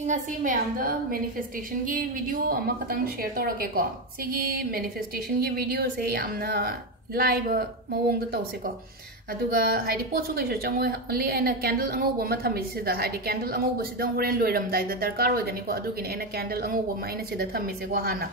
Ingasi mayamda manifestation ki video ama katang share torake ko. Sigi manifestation ki video se yamna live mawong da tawse ko. Aduga haidi potsu kaisu changoi only aina candle angobo ma thammi sida haidi candle angobo sida horen loiram dai da darkar oigani ko adugi aina candle angobo ma aina sida thammi se ko hana.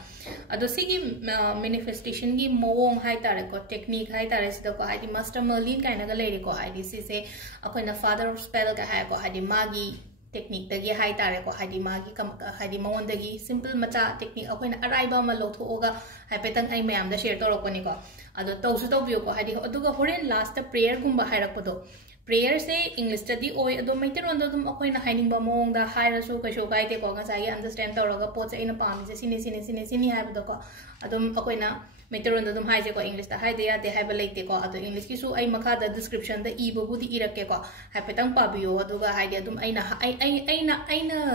Ado sigi manifestation ki mawong hai tare ko technique hai tare sida ko haidi master Merlin kaina ga leiri ko haidi sise akoina father of spell ka hai ko haidi magi technique dagi hai tare ko haidi magi haidi mawon dagi simple macha technique akoina araiba ma lotho oga hai petang ai mayam da share torok ni ko ado tawsu tawbiyo ko haidi aduga horen last prayer gumba hairakpodo prayer se english study oi ado maiteron da dum akoina hainingba mawong da hairasu kaisho gaite ko ngasai understand tawraga pot se ina pami se sini haibdo ko adum akoina maiteron da dum haise ko english da haide ya de haiba leite ko ado english ki su ai makha da description da ibo budi irake ko haipetang pabiyo aduga haide adum aina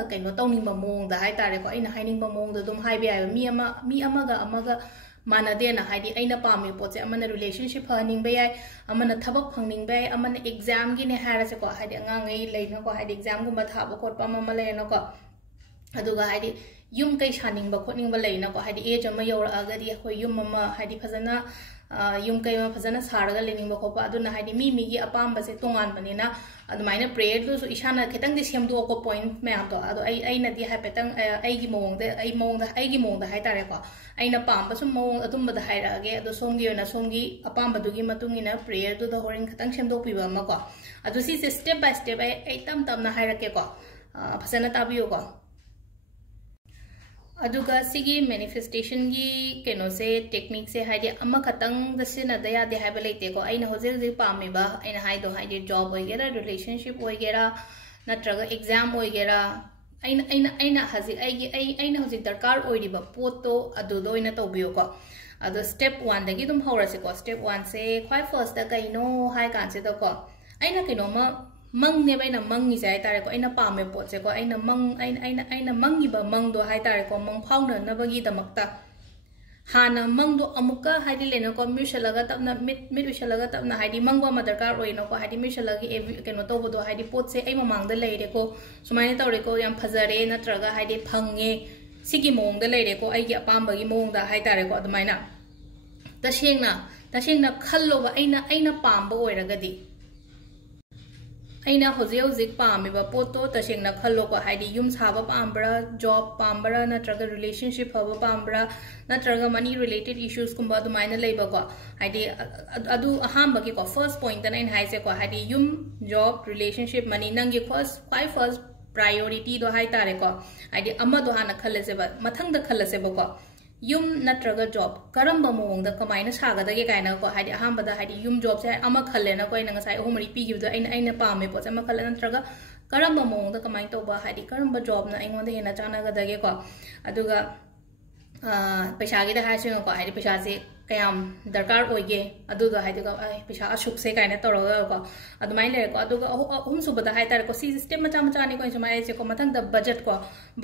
kaino tawningba mawong da haitare ko aina hainingba mawong da dum haibe ya mi amaga mana dena haidi aina pami poche amana relationship haning bay amana thabak phangning bay amana exam gi ne hara se ko haidi angangai leina ko haidi exam gumba thaba ko pa mama leina ko aduga haidi yum kai shaning ba khoning ba leina ko haidi age ama yora agadi ko yum mama haidi phazana yum kai ma phazana saraga lening ba ko pa aduna haidi mi gi apam ba se tongan banina adumaina prayer du so ishana khitang di sem do ko point me am to ado ai na di ha petang ai gi mong da hai tare ko aina pamba sum mong atum ba da hai ra ge ado song gi na song gi apam ba du gi matung ina prayer du da horing khitang sem do pi ba ma ko ado si step by step ai tam na hai ra ke ko phasana tabiyo ko aduga sigi manifestation gi keno se technique se haidi amma khatang da sina da ya de haiba leite ko aina hoje pame ba aina haido haidi job oigera relationship oigera natraga exam oigera aina haji aina hoji darkar oiriba poto adudo ina tobiyo ko ado step 1 dagi dum haurase ko step 1 se khwai first da kaino hai kan se da ko aina keno ma mang ne baina mang ni sai tare ko aina pame pot se ko aina mang gi ba mang do hai tare ko mang phauna na bagi damakta hana mang do amuka haidi lena ko mishalaga tapna mit mishalaga tapna haidi mang ba madarkar oina ko haidi mishalagi keno to bodo haidi pot se ai mamang da leire ko sumaine tawre ko yam phazare natraga haidi phange sigi mong da leire ko ai gi apam bagi mong da hai tare ko adumaina tasengna khallo ba aina pamba oiragadi aina hoje pami ba poto tasengna khallo ko haidi yum saba pambra job pambra natraga relationship haba pambra natraga money related issues kumba du maina leiba ko haidi adu aham bagi ko first point na in haise ko haidi yum job relationship money nangi first priority do hai tare ko haidi amma do hana khallase ba mathang da khallase ba ko yum natraga job karamba mong da kamaina saga da ge kaina ko haidi aham ba da haidi yum job se ama khalle na ko ina ngasai homri pi gi do aina pame po ama khalle natraga karamba mong da kamai to ba haidi karamba job na aingon da hena chana ga da ge ko aduga paisa gi da ha se ko haidi paisa se kayam darkar oige aduga haidi ko paisa ashuk se kaina to ro ko adumai le ko aduga hum su ba da hai tar ko si system macha ni ko isma se ko mathang da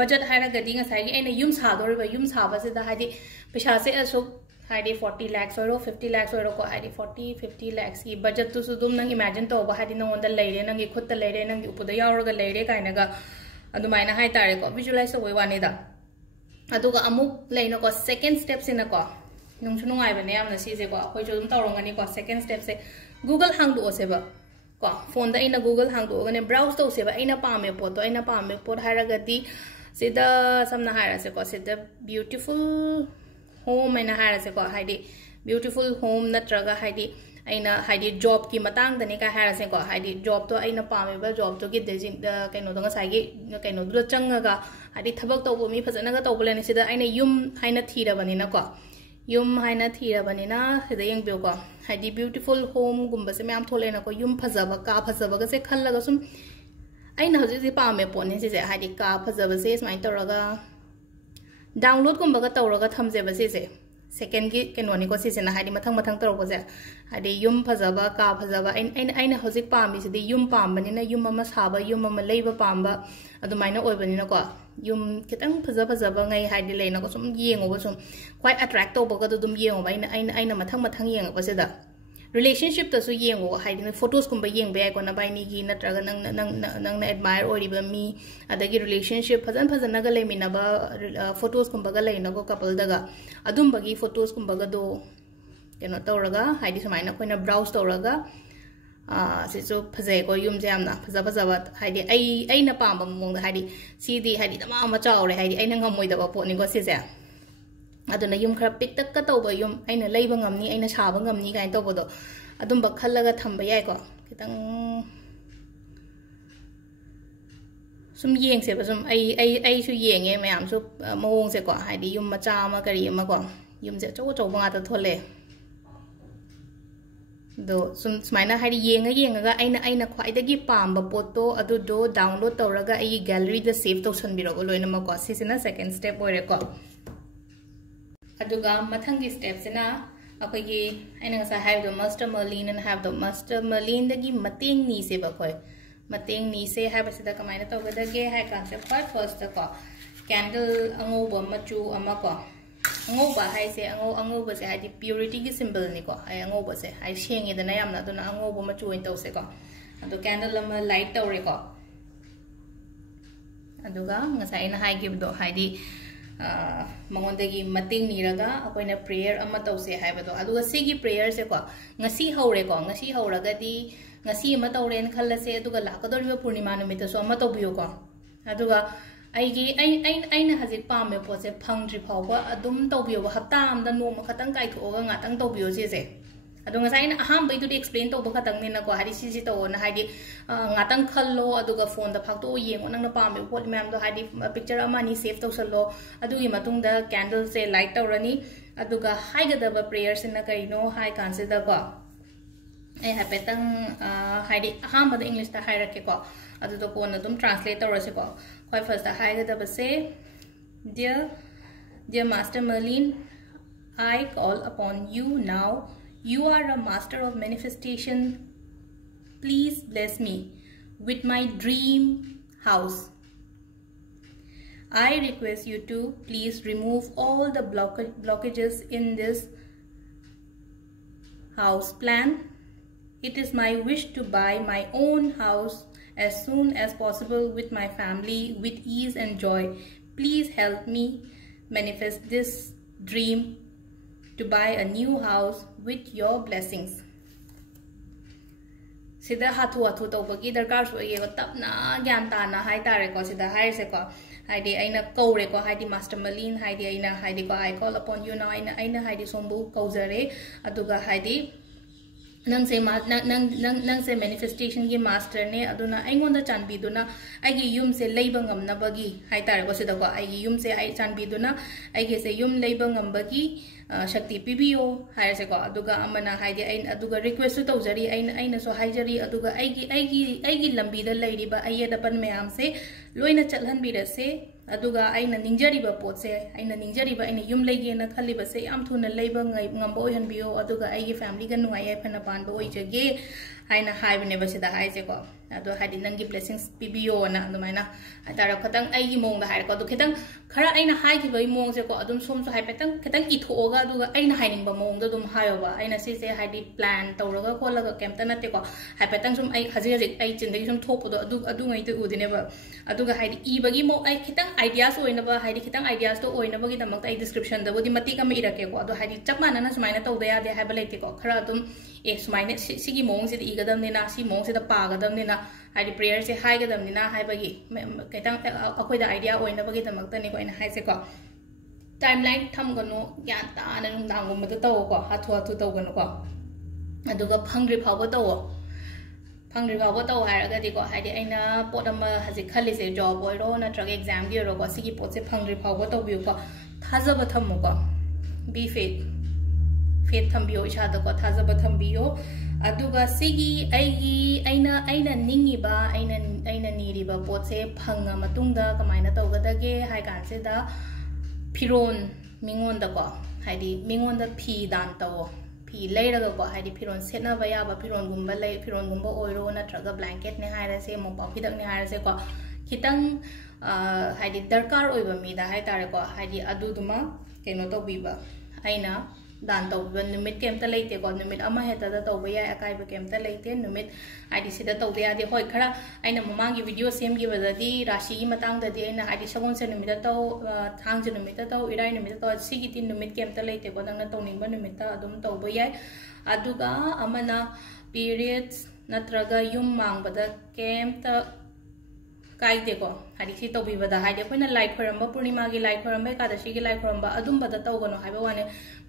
budget haira ga dinga sai gi aina yum sa do ba yum sa ba se da haidi paisa se ashuk haidi 40 lakhs or 50 lakhs or ko haidi 40-50 lakhs ki budget to su dum nang imagine to ba haidi nang on da leire nang gi khut da leire nang gi upuda yaur ga leire kaina ga adumai na hai tare ko visualize so wani da aduga amuk leino ko second step sina ko nung sunungai bane amna si se ko khoi jodum tawrongani ko second step se google hang do se ba ko phone da ina google hang do gane browse to se ba ina pame pot haraga di sida samna haira se ko sida beautiful home ina haira se ko haidi beautiful home natraga haidi aina haidi job ki matang dani ka haira se ko haidi job to aina pame ba job to gi dejin da kaino do ngasai gi kaino do changa ga haidi thabak to bo mi phajana ga to bolani sida aina yum haina thira bani na ko yum haina thira bani na sida yeng bio ko haidi beautiful home gumba se myam thole na ko yum phajaba ka phajaba ga se khalla ga sum aina hoji ji pame pon ni se haidi ka phajaba se smai to raga download gumba ga to raga thamje ba se second gi kenoni ko si na haidi mathang taro ko je haidi yum phajaba ka phajaba aina hojik pami se di yum pambani na yum ama saba yum ama leiba pamba adumaina oibani na ko yum kitang phajaba ngai haidi leina ko sum yengo ba sum quite attract to ba ga dum yengo ba aina mathang yeng ba se da relationship to so yengo hiding photos kumba yeng be ko na bai ni gi natraga nang admire oriba mi adagi relationship phajan naga le mina ba photos kumba ga le na ko couple daga adum bagi photos kumba ga do keno tawraga haidi samaina koina browse tawraga se so phazai ko yum jamna phaja ba haidi ai na pamba mong da haidi si di haidi tama ma chawre haidi ai na ngamoi da ba po ni ko se se aduna yum khara pik tak ka tawba yum aina leiba ngamni aina saba ngamni kain tawba do adum ba khallaga thamba yai ko kitang sum yeng se ba sum ai su yeng e mayam su mawong se ko haidi yum macha ma kari ma ko yum je chaw ba ta thole do sum smaina haidi yenga ga aina khwai da gi pamba photo adu do download tawraga ai gallery da save to san biro loina ma ko sisina second step ore ko aduga mathangi step sina akogi aina sa have the master Merlin and have the master Merlin dagi mateng ni se ba koi mateng ni se have sida kamaina to ga dage hai concept first ko candle ango ba machu ama ko ango ba hai se ango ba se hai di purity gi symbol ni ko ai ango ba se ai sheng ida na yam na to na ango ba machu in to se ko adu candle ama light to re ko aduga ngasa ina hai give do hai di mangondagi mating niraga akoina prayer ama tawse haibado aduga sigi prayer se ko ngasi hauraga di ngasi ama tawren khallase aduga lakadoriba purnima numita so ama tawbiyo ko aduga aina hajik pame pose phangdri phawba adum tawbiyo hapta amda noma khatang kai thoga ngatang tawbiyo se adunga saina aham bai to explain to baka tang na ko hari si to na hadi ngatang khallo aduga phone da phakto yengo nang na pame pot ma'am do hadi picture ama ni save to sallo adugi matung da candle se light tawrani aduga haiga da prayer sin na kai no hai consider ko ai hapetang hadi aham da english ta hai rakke ko adu to ko na dum translate tawrase ko koi first da haiga da say dear master Merlin, I call upon you now. You are a master of manifestation. Please bless me with my dream house. I request you to please remove all the blockages in this house plan. It is my wish to buy my own house as soon as possible with my family with ease and joy. Please help me manifest this dream to buy a new house with your blessings. Sida hatu to bagi darkar so ye tapna gyan ta na hai tare ko sida hai se ko haidi aina kore ko haidi master Merlin haidi aina haidi ko I call upon you now aina haidi sombu kauzare aduga haidi nang se manifestation gi master ne aduna aingonda chanbi duna aigi yum se leiba ngamna bagi hai tare ko sida ko aigi yum se ai chanbi duna aigi se yum leiba ngambagi shakti pibiyo hai se ko aduga amana haidi ain aduga request to tawjari aina so haijari aduga aigi lambi da leiriba ayeda pan mayam se loina chalhan bi rase aduga aina ningjari ba pot se aina ningjari ba aina yum lege na khali ba se am thuna leiba ngai ngamba oihan biyo aduga aigi family ga nuai ai phana pan bo oijage aina haibne ba se da hai se ko adu hadi nangi blessings pibiyo na adumaina atara khatang aigi mong da hai ko adu khitang khara aina hai ki bai mong se ko adum som so hai petang khitang ki thoga aduga aina haining ba mong da dum hayo ba aina se hadi plan tawraga kholaga kemta na te ko hai petang sum ai haji ai chindagi sum thopo do adu ngai te udine ba aduga hadi i bagi mo ai khitang ideas oina ba hadi khitang ideas to oina bagi damak ai description da bodi mati kam irake ko adu hadi chakmana na sumaina tawda ya de hai ba lete ko khara dum e sumaina sigi mong se i gadam ne na si mong se da pa gadam ne na hadi prayer se hai gadam ne na hai bagi khitang akoi da idea oina bagi damak ta ne ko ina hai se ko timeline tham gano gyan ta na nung dang mo to ko hatu to gano ko aduga phangri phawa to hai raga di ko hai di aina pot ama haji khali se job oiro na track exam gi ro ko sigi pot se phangri phawa to bi ko thajaba tham ko be faith tham biyo isha da ko thajaba tham biyo aduga sigi aina ningi ba aina niri ba pot se phanga matungda kamaina to ga dage hai kan se da piron mingon da ko hai di mingon da phi dan to pi leiraga ko haidi piron setna baya ba piron gumba oiro na traga blanket ne haira se mo pa phidak ne haira se ko kitang haidi darkar oiba mi da hai tare ko haidi adu duma keno to biba aina dan tauba numit kemta leite ko numit ama heta da tauba ya akai ba kemta leite numit haidi sida tauba ya de hoi khara aina mamangi video sem gi bada di rashi gi matang da di aina haidi sagon se numit ta thang je numit ta irai numit ta sigi tin numit kemta leite ko nang na tawning ba numit ta adum tauba ya aduga amana periods natraga yum mang bada kemta kai deko hadi si to bibada haide koina light khoramba purnima gi light khoramba ekadashi gi light khoramba adum bada to gono haiba wane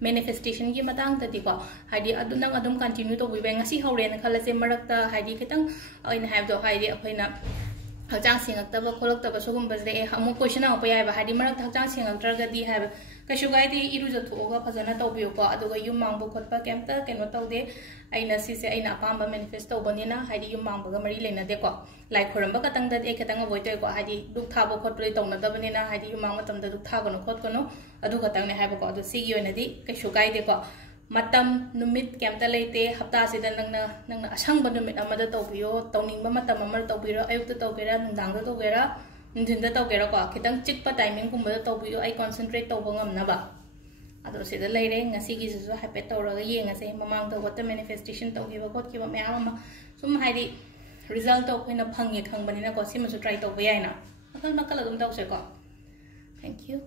manifestation gi matang ta diko hadi adunang adum continue to bibe ngasi hauren khalase marakta hadi kitang oina have do haide apaina hajang singakta kholakta sugum bazde amu question apa ya ba hadi marakta hajang singaktra di have kashugai di iru jathoga phajana tawbiyo ko aduga yum mangbu khotpa kemta keno tawde aina sise aina apamba manifest tawbanina hadi yum mangba ga mari leina de ko lai khoramba katang da e katang avoid to ko hadi duk thabo khotpre tawna dabanina hadi yum mang matam da duk thagono khot kono adu katang ne haiba ko adu sigi oina di kashugai de ko matam numit kemta leite hapta sida nangna asangba numit amada tawbiyo tawningba matam amar tawbiro ayukta tawgera nungdang da tawgera Ninda tau kera ko kitang chikpa timing kumba tau biyo ay concentrate tau bangam na ba ado sida laire ngasi gi su happy tau raga yenga se mamang tau wata manifestation tau giba kot kiba mayam ma sum haidi result tau kina phangye khangbani na ko sima su try tau bayai na makal makal adum tau se ko thank you